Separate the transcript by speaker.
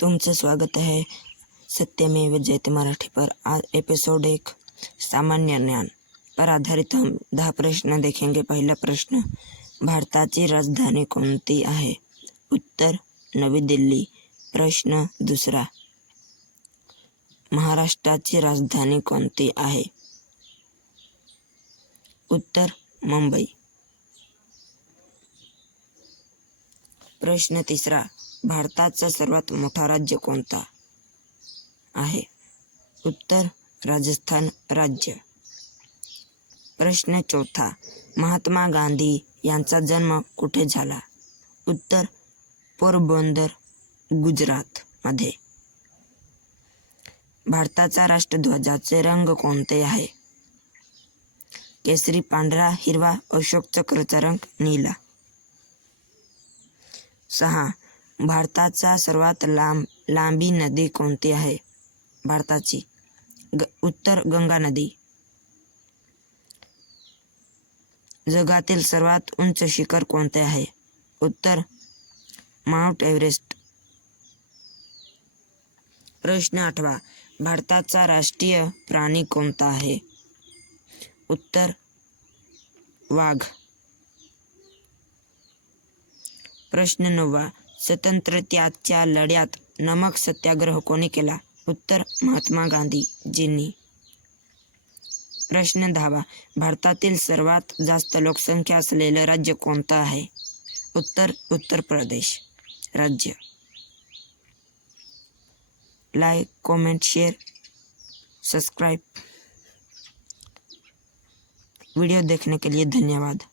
Speaker 1: तुमचं स्वागत आहे सत्यमेव जयते मराठी पर आज एपिसोड एक सामान्य ज्ञान पर आधारित हम दहा प्रश्न देखेंगे पहिला प्रश्न भारताची राजधानी कोणती आहे उत्तर नवी दिल्ली प्रश्न दुसरा महाराष्ट्राची राजधानी कोणती आहे उत्तर मुंबई प्रश्न तिसरा भारताचा सर्वात मोठा राज्य कोणता आहे उत्तर राजस्थान राज्य प्रश्न चौथा महात्मा गांधी यांचा जन्म कुठे झाला उत्तर पोरबंदर गुजरात मध्ये भारताचा राष्ट्रध्वजाचे रंग कोणते आहे केसरी पांढरा हिरवा अशोक चक्रचा रंग नीला सहा भारताचा सर्वात लांब लांबी नदी कोणती आहे भारताची ग उत्तर गंगा नदी जगातील सर्वात उंच शिखर कोणते आहे उत्तर माउंट एव्हरेस्ट प्रश्न आठवा भारताचा राष्ट्रीय प्राणी कोणता आहे उत्तर वाघ प्रश्न नववा स्वतंत्रत्याच्या लढ्यात नमक सत्याग्रह कोणी केला उत्तर महात्मा गांधीजींनी प्रश्न दहावा भारतातील सर्वात जास्त लोकसंख्या असलेलं राज्य कोणतं आहे उत्तर उत्तर प्रदेश राज्य like comment share subscribe video देखने के लिए धन्यवाद